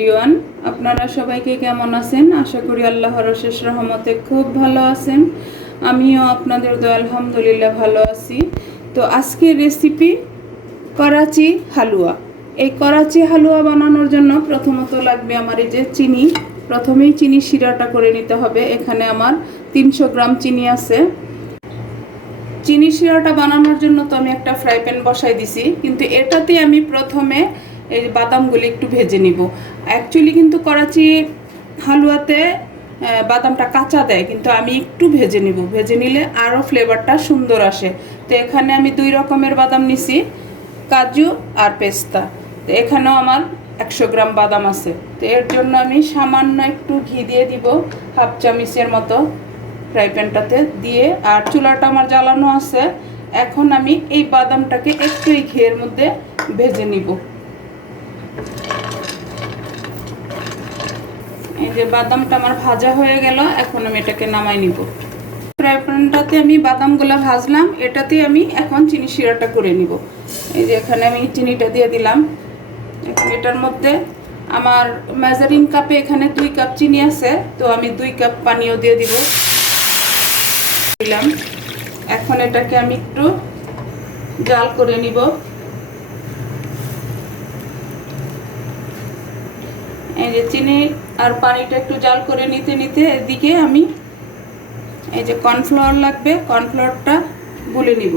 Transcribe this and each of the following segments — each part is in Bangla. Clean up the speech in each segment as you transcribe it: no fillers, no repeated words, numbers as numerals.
এভরিওয়ান, আপনারা সবাইকে কেমন আছেন? আশা করি আল্লাহর অশেষ রহমতে খুব ভালো আছেন। আমিও আপনাদের দোয়া আলহামদুলিল্লাহ ভালো আছি। তো আজকের রেসিপি করাচি হালুয়া। এই করাচি হালুয়া বানানোর জন্য প্রথমত লাগবে আমার এই যে চিনি। প্রথমেই চিনি শিরাটা করে নিতে হবে। এখানে আমার 300 গ্রাম চিনি আছে। চিনি শিরাটা বানানোর জন্য তো আমি একটা ফ্রাই প্যান বসাই দিছি, কিন্তু এটাতে আমি প্রথমে এই বাদামগুলি একটু ভেজে নিব। অ্যাকচুয়ালি কিন্তু করাচি হালুয়াতে বাদামটা কাঁচা দেয়, কিন্তু আমি একটু ভেজে নিব। ভেজে নিলে আরও ফ্লেভারটা সুন্দর আসে। তো এখানে আমি 2 রকমের বাদাম নিছি, কাজু আর পেস্তা। তো এখানেও আমার 100 গ্রাম বাদাম আছে। তো এর জন্য আমি সামান্য একটু ঘি দিয়ে দিব, হাফ চামচের মতো ফ্রাই প্যানটাতে দিয়ে। আর চুলাটা আমার জ্বালানো আছে। এখন আমি এই বাদামটাকে একটু এই ঘিয়ের মধ্যে ভেজে নিব। এই যে বাদামটা আমার ভাজা হয়ে গেল, এখন আমি এটাকে নামাই নিব। ফ্রাই প্যানটাতে আমি বাদামগুলো ভাজলাম, এটাতে আমি এখন চিনি শিরাটা করে নিব। এই যে এখানে আমি চিনিটা দিয়ে দিলাম। এখন এটার মধ্যে আমার মেজারিং কাপে এখানে 2 কাপ চিনি আছে, তো আমি 2 কাপ পানিও দিয়ে দিব দিলাম। এখন এটাকে আমি একটু জাল করে নিব। এই যে চিনি আর পানিটা একটু জাল করে নিতে নিতে এদিকে আমি এই যে কর্নফ্লাওয়ার লাগবে, কর্নফ্লাওয়ারটা গুলে নিব।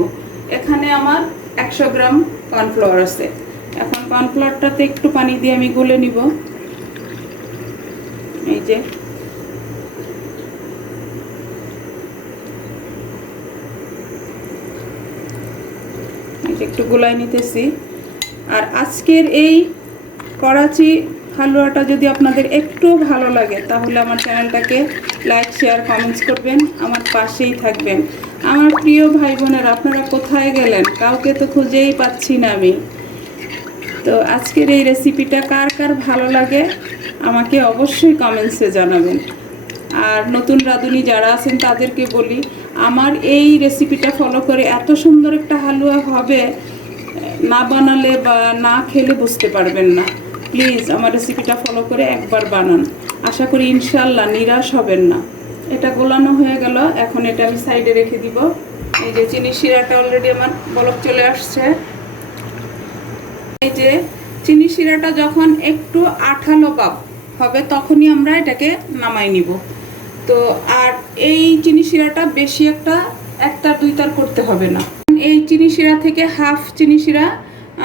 এখানে আমার 100 গ্রাম কর্নফ্লাওয়ার আছে। এখন কর্নফ্লাওয়ারটাতে একটু পানি দিয়ে আমি গুলে নিব। এই যে একটু গুলাই নিতেছি। আর আজকের এই করাচি হালুয়াটা যদি আপনাদের একটু ভালো লাগে, তাহলে আমার চ্যানেলটাকে লাইক, শেয়ার, কমেন্টস করবেন, আমার পাশেই থাকবেন। আমার প্রিয় ভাই বোনেরা, আপনারা কোথায় গেলেন? কাউকে তো খুঁজেই পাচ্ছি না আমি। তো আজকের এই রেসিপিটা কার কার ভালো লাগে আমাকে অবশ্যই কমেন্টসে জানাবেন। আর নতুন রাঁধুনি যারা আছেন তাদেরকে বলি, আমার এই রেসিপিটা ফলো করে এত সুন্দর একটা হালুয়া হবে, না বানালে বা না খেলে বুঝতে পারবেন না। প্লিজ আমার রেসিপিটা ফলো করে একবার বানান। আশা করি ইনশাল্লাহ নিরাশ হবেন না। এটা গোলানো হয়ে গেল, এখন এটা আমি সাইডে রেখে দিব। এই যে চিনি শিরাটা অলরেডি আমার বলক চলে আসছে। এই যে চিনি শিরাটা যখন একটু আঠালো ভাব হবে, তখনই আমরা এটাকে নামাই নিব। তো আর এই চিনি শিরাটা বেশি একটা একটার দুইটার করতে হবে না। এই চিনি শিরা থেকে হাফ চিনি শিরা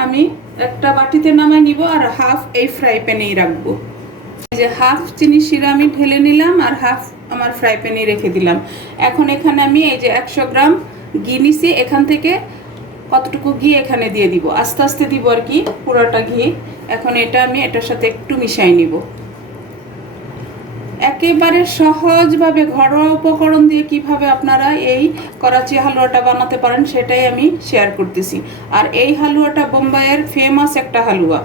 আমি একটা বাটিতে নামাই নিব, আর হাফ এই ফ্রাই প্যানেই রাখবো। এই যে হাফ চিনি শিরা আমি ঢেলে নিলাম, আর হাফ আমার ফ্রাই প্যানেই রেখে দিলাম। এখন এখানে আমি এই যে 100 গ্রাম ঘি নিছি, এখান থেকে কতটুকু ঘি এখানে দিয়ে দিব, আস্তে আস্তে দিব আর কি, পুরোটা ঘি। এখন এটা আমি এটার সাথে একটু মিশাই নিব। একেবারে সহজভাবে ঘরোয়া উপকরণ দিয়ে কিভাবে আপনারা এই করাচি হালুয়াটা বানাতে পারেন সেটাই আমি শেয়ার করতেছি। আর এই হালুয়াটা বোম্বাইয়ের ফেমাস একটা হালুয়া।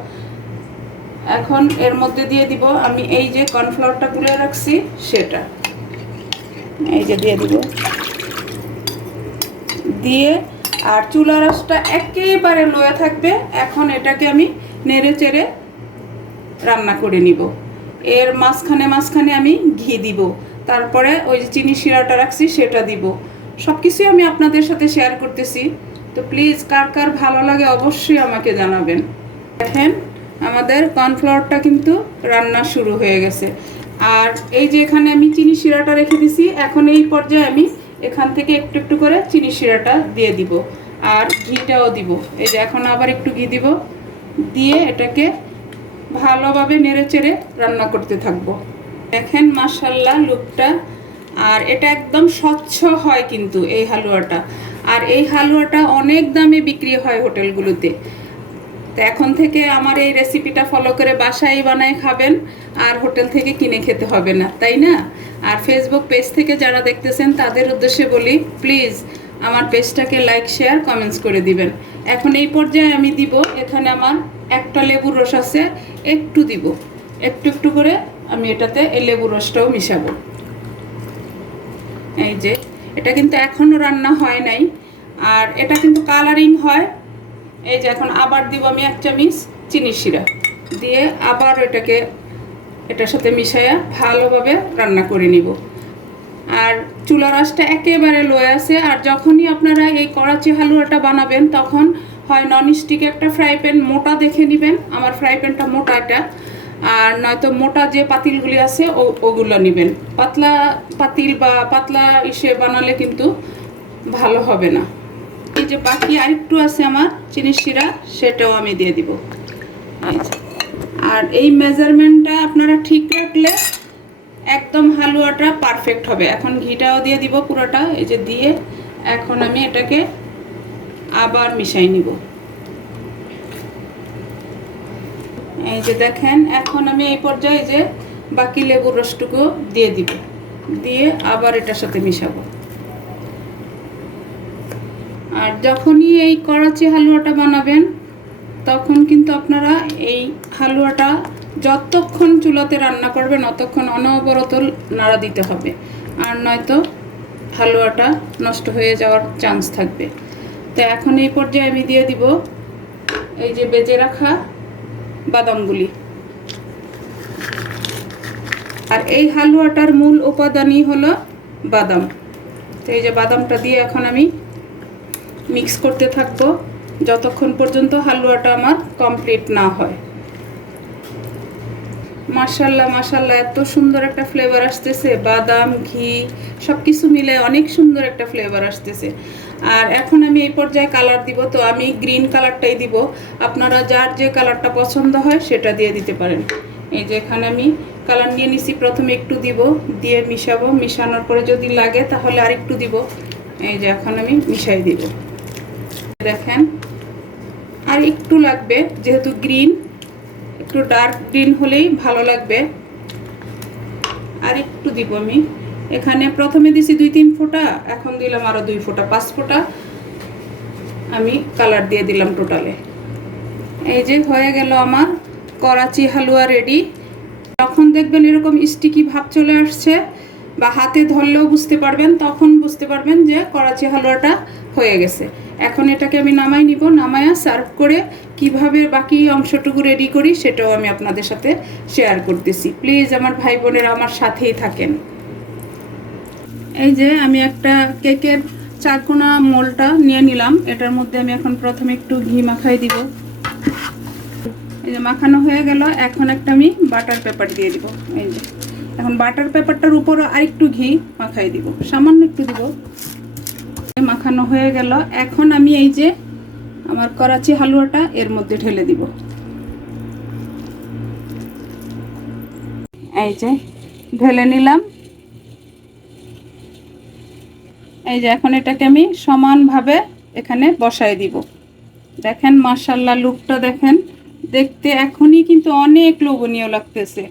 এখন এর মধ্যে দিয়ে দিব আমি এই যে কর্নফ্লাওয়ারটা গুলে রাখছি সেটা, এই যে দিয়ে দিব। দিয়ে আর চুলার আঁচটা একেবারে লোয়ে থাকবে। এখন এটাকে আমি নেড়ে চেড়ে রান্না করে নিব। এর মাঝখানে মাঝখানে আমি ঘি দিব, তারপরে ওই যে চিনি শিরাটা রাখছি সেটা দিব। সব কিছুই আমি আপনাদের সাথে শেয়ার করতেছি। তো প্লিজ কার কার ভালো লাগে অবশ্যই আমাকে জানাবেন। দেখেন আমাদের কর্নফ্লাওয়ারটা কিন্তু রান্না শুরু হয়ে গেছে। আর এই যে এখানে আমি চিনি শিরাটা রেখে দিছি, এখন এই পর্যায়ে আমি এখান থেকে একটু একটু করে চিনি শিরাটা দিয়ে দিব, আর ঘিটাও দিব। এই যে এখন আবার একটু ঘি দিব, দিয়ে এটাকে ভালোভাবে নেড়ে চেড়ে রান্না করতে থাকবো। দেখেন মাশাআল্লাহ লুকটা। আর এটা একদম স্বচ্ছ হয় কিন্তু এই হালুয়াটা। আর এই হালুয়াটা অনেক দামে বিক্রি হয় হোটেলগুলোতে। তো এখন থেকে আমার এই রেসিপিটা ফলো করে বাসায় বানায় খাবেন, আর হোটেল থেকে কিনে খেতে হবে না, তাই না? আর ফেসবুক পেজ থেকে যারা দেখতেছেন তাদের উদ্দেশ্যে বলি, প্লিজ আমার পেজটাকে লাইক, শেয়ার, কমেন্টস করে দিবেন। এখন এই পর্যায়ে আমি দিব, এখানে আমার একটা লেবুর রস আছে, একটু দিব, একটু একটু করে আমি এটাতে এই লেবুর রসটাও মিশাবো। এই যে এটা কিন্তু এখনও রান্না হয় নাই, আর এটা কিন্তু কালারিং হয়। এই যে এখন আবার দিব আমি 1 চামচ চিনি শিরা, দিয়ে আবার এটাকে এটার সাথে মিশাইয়া ভালোভাবে রান্না করে নিব। আর চুলার আঁচটা একেবারে লো আছে। আর যখনই আপনারা এই করাচি হালুয়াটা বানাবেন তখন হয় ননস্টিক একটা ফ্রাই প্যান মোটা দেখে নেবেন, আমার ফ্রাই প্যানটা মোটা এটা, আর নয়তো মোটা যে পাতিলগুলি আছে ওগুলো নেবেন। পাতলা পাতিল বা পাতলা ইসে বানালে কিন্তু ভালো হবে না। এই যে বাকি আরেকটু আছে আমার চিনির শিরা, সেটাও আমি দিয়ে দিব। আর এই মেজারমেন্টটা আপনারা ঠিক রাখলে একদম হালুয়াটা পারফেক্ট হবে। এখন ঘিটাও দিয়ে দিব পুরোটা, এই যে দিয়ে এখন আমি এটাকে আবার মিশাই নিব। এই যে দেখেন, এখন আমি এই পর্যায়ে যে বাকি লেবুর রসটুকু দিয়ে দিব, দিয়ে আবার এটার সাথে মিশাবো। আর যখনই এই করাচি হালুয়াটা বানাবেন তখন কিন্তু আপনারা এই হালুয়াটা যতক্ষণ চুলাতে রান্না করবেন ততক্ষণ অনবরত নাড়া দিতে হবে, আর নয়তো হালুয়াটা নষ্ট হয়ে যাওয়ার চান্স থাকবে। তো এখন এই পর্যায়ে আমি দিয়ে দিব এই যে বেজে রাখা বাদামগুলি। আর এই হালুয়াটার মূল উপাদানই হলো বাদাম। তো এই যে বাদামটা দিয়ে এখন আমি মিক্স করতে থাকবো যতক্ষণ পর্যন্ত হালুয়াটা আমার কমপ্লিট না হয়। মাশাআল্লাহ মাশাআল্লাহ, এত সুন্দর একটা ফ্লেভার আসতেছে, বাদাম ঘি সব কিছু মিলে অনেক সুন্দর একটা ফ্লেভার আসতেছে। আর এখন আমি এই পর্যায়ে কালার দিব, তো আমি গ্রিন কালারটাই দিব। আপনারা যার যে কালারটা পছন্দ হয় সেটা দিয়ে দিতে পারেন। এই যে এখানে আমি কালার নিয়ে নিছি, প্রথমে একটু দিব, দিয়ে মিশাবো, মিশানোর পরে যদি লাগে তাহলে আরেকটু দিব। এই যে এখন আমি মিশাই দিব, দেখেন আর একটু লাগবে, যেহেতু গ্রিন একটু ডার্ক গ্রিন হলেই ভালো লাগবে। আর একটু দিব আমি, এখানে প্রথমে দিছি 2-3 ফোঁটা, এখন দিলাম আরো 2 ফোঁটা, 5 ফোঁটা আমি কালার দিয়ে দিলাম টোটালে। এই যে হয়ে গেল আমার করাচি হালুয়া রেডি। যখন দেখবেন এরকম স্টিকি ভাব চলে আসছে বা হাতে ধরলেও বুঝতে পারবেন, তখন বুঝতে পারবেন যে করাচি হালুয়াটা হয়ে গেছে। এখন এটাকে আমি নামাই নিব, নামায়া সার্ভ করে কিভাবে বাকি অংশটুকু রেডি করি সেটাও আমি আপনাদের সাথে শেয়ার করতেছি। প্লিজ আমার ভাই বোনেরা আমার সাথেই থাকেন। এই যে আমি একটা কেকের চারকোনা মোলটা নিয়ে নিলাম, এটার মধ্যে আমি এখন প্রথমে একটু ঘি মাখাই দিব। এই যে মাখানো হয়ে গেল, এখন একটা আমি বাটার পেপার দিয়ে দিব। এই যে এখন বাটার পেপারটার উপর আরেকটু ঘি মাখাই দিব, সামান্য একটু দিব। মাখানো হয়ে গেল, এখন আমি এই যে আমার করাচি হালুয়াটা এর মধ্যে ঢেলে দিব। এই যে ঢেলে নিলাম। এই যে এখন এটাকে আমি সমানভাবে এখানে বসাই দিব। দেখেন মাশাআল্লাহ, লুকটা দেখেন, দেখতে এখনই কিন্তু অনেক লোভনীয় লাগতেছে।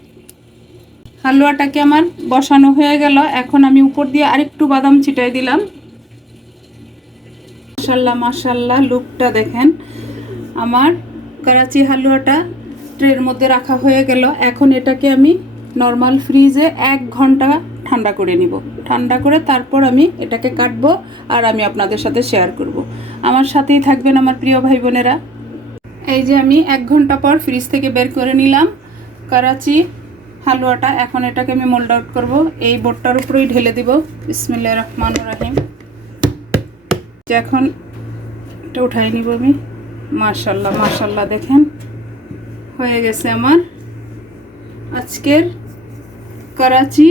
হালুয়াটাকে আমার বসানো হয়ে গেল, এখন আমি উপর দিয়ে আরেকটু বাদাম ছিটাই দিলাম। মাশাআল্লাহ মাশাআল্লাহ, লুকটা দেখেন। আমার করাচি হালুয়াটা ট্রের মধ্যে রাখা হয়ে গেল। এখন এটাকে আমি নর্মাল ফ্রিজে 1 ঘন্টা ঠান্ডা করে নিব। ঠান্ডা করে তারপর আমি এটাকে কাটবো আর আমি আপনাদের সাথে শেয়ার করব। আমার সাথেই থাকবেন আমার প্রিয় ভাই বোনেরা। এই যে আমি 1 ঘন্টা পর ফ্রিজ থেকে বের করে নিলাম করাচি হালুয়াটা। এখন এটাকে আমি মোল্ড আউট করব, এই বোর্ডটার উপরেই ঢেলে দিব। বিসমিল্লাহির রহমানির রহিম। এখন এটা উঠাই নিব আমি। মাশাআল্লাহ মাশাআল্লাহ, দেখেন হয়ে গেছে আমার আজকের করাচি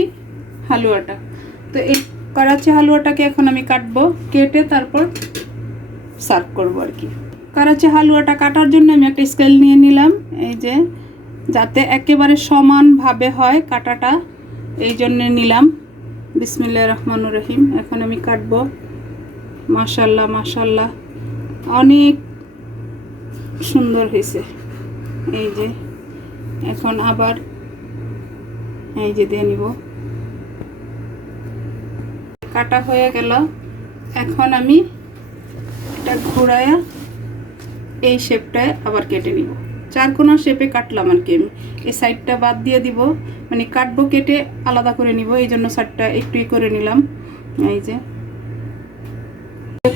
হালুয়াটা। তো এই করাচি হালুয়াটাকে এখন আমি কাটবো, কেটে তারপর সার্ভ করব আর কি। করাচি হালুয়াটা কাটার জন্য আমি একটা স্কেল নিয়ে নিলাম, এই যে যাতে একেবারে সমানভাবে হয় কাটাটা, এই জন্য নিলাম। বিসমিল্লাহির রহমানির রহিম। এখন আমি কাটবো। মাশাআল্লাহ মাশাআল্লাহ, অনেক সুন্দর হয়েছে। এই যে এখন আবার এই যে দিয়ে নিব, কাটা হয়ে গেল। এখন আমি এটা ঘোরায়া এই শেপটায় আবার কেটে নিব। চারকোনা শেপে কাটলাম আর কি আমি। এই সাইডটা বাদ দিয়ে দিব, মানে কাটবো কেটে আলাদা করে নিব, এই জন্য সাইডটা একটু করে নিলাম। এই যে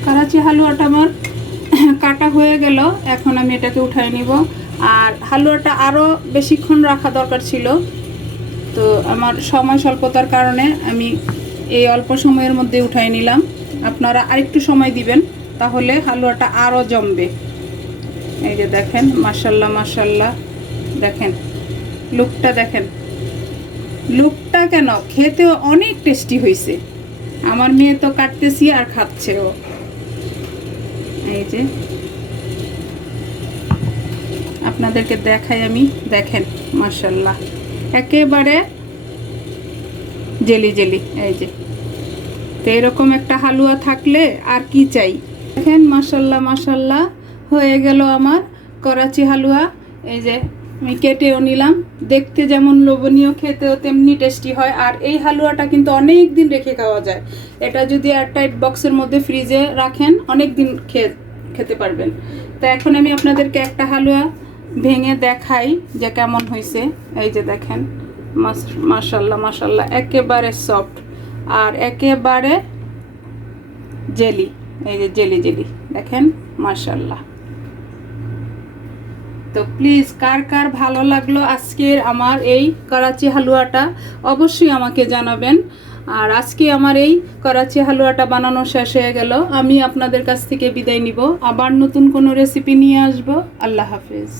করাচি হালুয়াটা আমার কাটা হয়ে গেল, এখন আমি এটাকে উঠাই নিব। আর হালুয়াটা আরও বেশিক্ষণ রাখা দরকার ছিল, তো আমার সময় স্বল্পতার কারণে আমি এই অল্প সময়ের মধ্যে উঠাই নিলাম। আপনারা আরেকটু সময় দিবেন, তাহলে হালুয়াটা আরও জমবে। এই যে দেখেন, মাশাল্লাহ মাশাল্লাহ, দেখেন লুকটা, দেখেন লুকটা, কেন খেতেও অনেক টেস্টি হয়েছে। আমার মেয়ে তো কাটতেছি আর খাচ্ছেও। এই যে আপনাদেরকে দেখাই আমি, দেখেন মাশাল্লাহ, একেবারে জেলি জেলি। এই যে, তো এরকম একটা হালুয়া থাকলে আর কি চাই। দেখেন মাশাল্লাহ মাশাল্লাহ, হয়ে গেল আমার করাচি হালুয়া। এই যে আমি কেটেও নিলাম, দেখতে যেমন লোভনীয়, খেতেও তেমনি টেস্টি হয়। আর এই হালুয়াটা কিন্তু অনেক দিন রেখে খাওয়া যায়। এটা যদি এয়ারটাইট বক্সের মধ্যে ফ্রিজে রাখেন, অনেক দিন খেতে পারবেন। তো এখন আমি আপনাদেরকে একটা হালুয়া ভেঙে দেখাই যে কেমন হয়েছে। এই যে দেখেন, মাশাল্লাহ মাশাল্লাহ, একেবারে সফট আর একেবারে জেলি। এই যে জেলি জেলি, দেখেন মাশাল্লাহ। তো প্লিজ, কার কার ভালো লাগলো আজকের আমার এই করাচি হালুয়াটা, অবশ্যই আমাকে জানাবেন। আর আজকে আমার এই করাচি হালুয়াটা বানানো শেষ হয়ে গেল। আমি আপনাদের কাছ থেকে বিদায় নিব, আবার নতুন কোনো রেসিপি নিয়ে আসব। আল্লাহ হাফেজ।